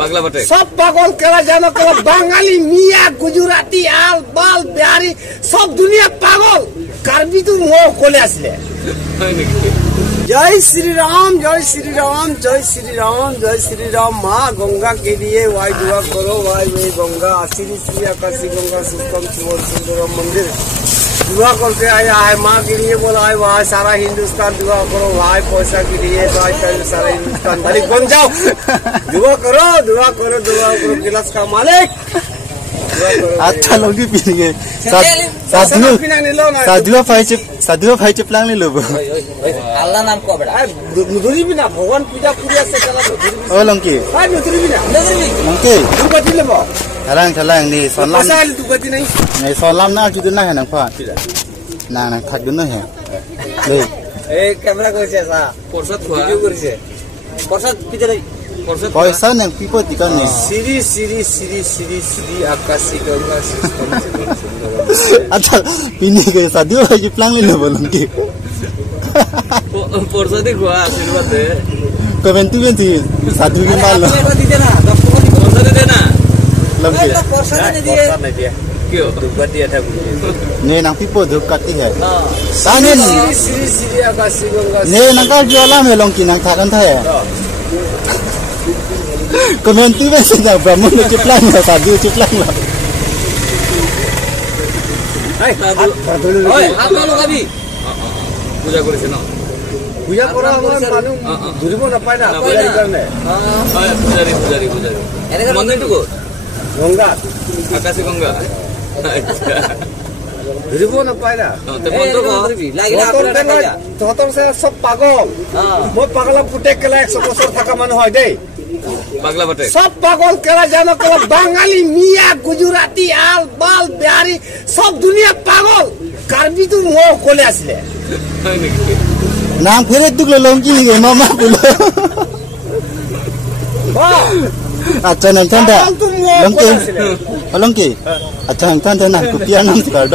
পাগলা বটে সব পাগল কেলা জানো কেলা বাঙালি মিয়া গুজরাটি আল বাল বিহারি সব দুনিয়া পাগল কার্বি তো মো কোলে আসলে जय श्री राम जय श्री राम जय श्री राम जय श्री राम माँ गंगा के लिए वाई दुआ करो वाई वे गंगा श्री श्री आकाशी गंगा सुस्तम सुवर सुंदरम मंदिर दुआ करते आया है माँ के लिए बोला है वहाँ सारा हिंदुस्तान दुआ करो भाई पैसा के लिए भाई सारा हिंदुस्तान भले बन जाओ दुआ करो दुआ करो दुआ करो गिलास का मालिक अच्छा लोग भी पीएंगे साधुआ भाई चिपलांग ले लो अल्लाह नाम को बड़ा नुदुरी भी ना भगवान पूजा पूजा से चला ओ लंकी हां नुदुरी भी ना लंकी दुबती ले बा थलांग ni sonlam pasal दुबती नहीं नहीं sonlam ना जुदु ना है ना फा ना ना थाक दुनो है ले ए कैमरा को से सा প্রসাদ খোয়া वीडियो कर से प्रसाद किधर প্রসাদ पैसा ने पीपो तिकन ने श्री श्री श्री श्री श्री आकाशी गंगा सुस्तम अच्छा पीने के साधुआ भाई चिपलांग ले लो लंकी প্রসাদই খোয়া আশীর্বাদ দে कमेंट में थी साधु के माल दीजिए ना প্রসাদ দে না लंकी प्रसाद नहीं दिए नहीं दिया क्यों दुबती था ने ना पीपो धूप करती है हां ताने श्री श्री श्री आकाशी गंगा ने ना का जोला में लंकी ना थाकन था है कमेंट में से ना ब्राह्मण चिपलांग साधु चिपलांग ओए हाथ लो कभी পূজা করেছে না पूजा करो हम मालूम दुर्बो ना पाए ना पूजा करने हां পূজারি মন্দির को गंगा আকাশে গঙ্গা আচ্ছা दुर्बो ना पाए ना तो मंत्र को तोतर से सब पागल वो पागला फुटे केला 100 বছর থাকা মান হয় দে পাগলা বটে सब पागल केला जानो केला बाঙালি मिया गुजराती आल बाल बिहारी सब दुनिया पागल कार्बी तो मो कोले আসলে नाम फिर दुख लंकी के मामा बोलो अच्छा नहीं ठंडा लंकी अच्छा ठंडा ना कुपिया नाम से कर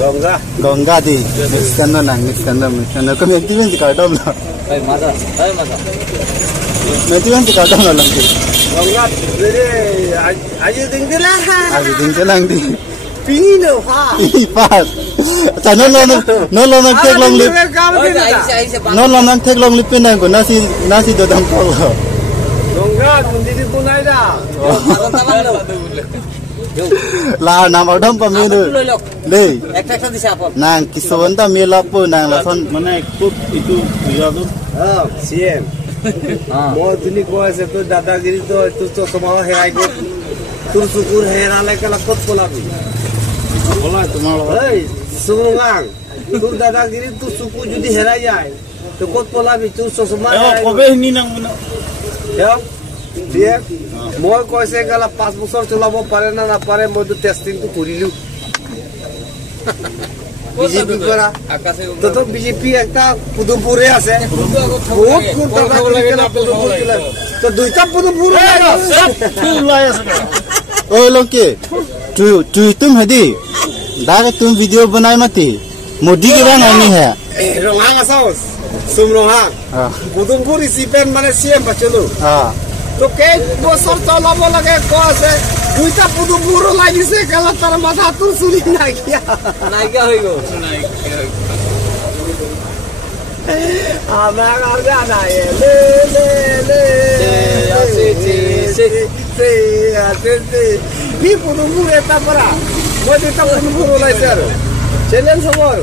गंगा गंगा दी मिक्सन कम एक्टिवेंट से कर माता एक्टिवेंट कर लंकी गंगा रे आज दिन दिला आज दिन चलांग दी पीनो हा पास अच्छा no tek long lip no tek long lip na ko nasi do dam ko Ganga मंदिर को नहीं दा la na ma dam pa me le একটা দিছে আপন na kison ta me la po na la son মানে খুব itu ya tu हां सीएम मो दुनी को ऐसे तो दादागिरी तो समाव है आई को तुर सुकुर है राले कला कत कोला भी bola তোমার এই সুরঙ্গাং তোর দাদাগিরি তো সুকু যদি হেরা যায় তো কত পলাবি তুই সসমা কবে নি না দেখ দিয়ে মই কইছে গলা 5 বছর চলাব পারে না না পারে মই তো টেস্টিং তো করিলু বিজেপি করা আকাশে তো তো বিজেপি একটা পুদুপুরে আছে বহুত কোন দাদাগিরি কেলা পুদুপুর দিলা তো দুইটা পুদুপুর লাই আছে ओ लंकी तू तुम हदी दाग तुम वीडियो बनाए मती मोदी के रंग आनी है रोहांग असोस सुम रोहांग पुदुपुर सीपेन माने सीएम बचलो हां तो के बसर चलाब लगे कसे दुईटा पुदुपुर লাগিছে কেলা তার মাথা তুই চুরি না কিয়া নাইকা হই গো আমার আর জানা লে লে লে সে কি পুদুপুর এটা পড়া মই দুইটা পুদুপুর লাইছে আর চ্যালেঞ্জ সবর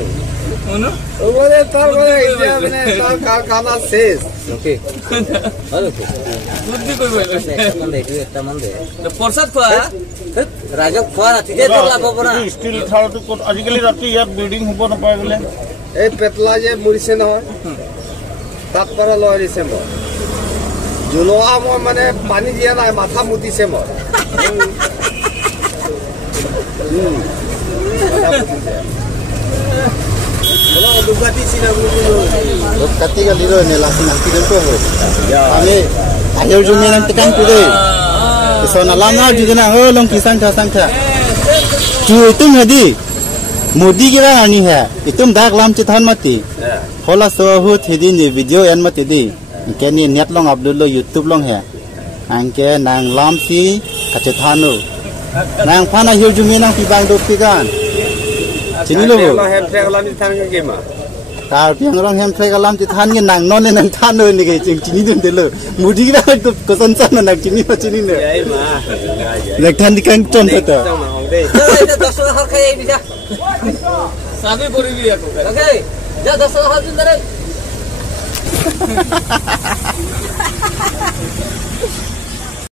ওরে তার মানে এটা মানে তার কারখানা শেষ ওকে ওকে বুদ্ধি কই বলে একটা মন দে প্রসাদ খোয়া রাজক খোয়া তিতে তো লাভ হবো না স্টিল থাল তো আজিকালি রাতি ইয়াত বিল্ডিং হব না পায় বলে এই পেটলা যে মরিছে নহয় তাত পৰা লৰিছে মই জুলোৱা মই মানে পানী দিয়া নাই মাথা মুতিছে মই दुबती सिना बुलो कति का लिरो ने लासी ना किदन तो हो हमें आयो जो मेरा तकान पुरे सो ना लामा जुजना हो लोग किसान था संख्या तुम हदी मोदी की रंग आनी है तुम दाग लाम चितान मती होला सो हो थेदी ने वीडियो एन मती दी क्या ने नेट लोग अपलोड लो यूट्यूब लोग है angke nang lamsi kacethanu nang phana hiu jumi nang pibang do pigan chini lo hem trek lan di tang ke ma tar piang rong hem threk alam ti than nge nang non nang than no ni ge chini dun de lo mudi ra to kosan san nang chini no chini ne ai ma nek than di kang chon ta tang ma ong de এটা 10 টাকা হর খাই দিছা sabi poribi aku okay যা 10 টাকা হর দিন ধরে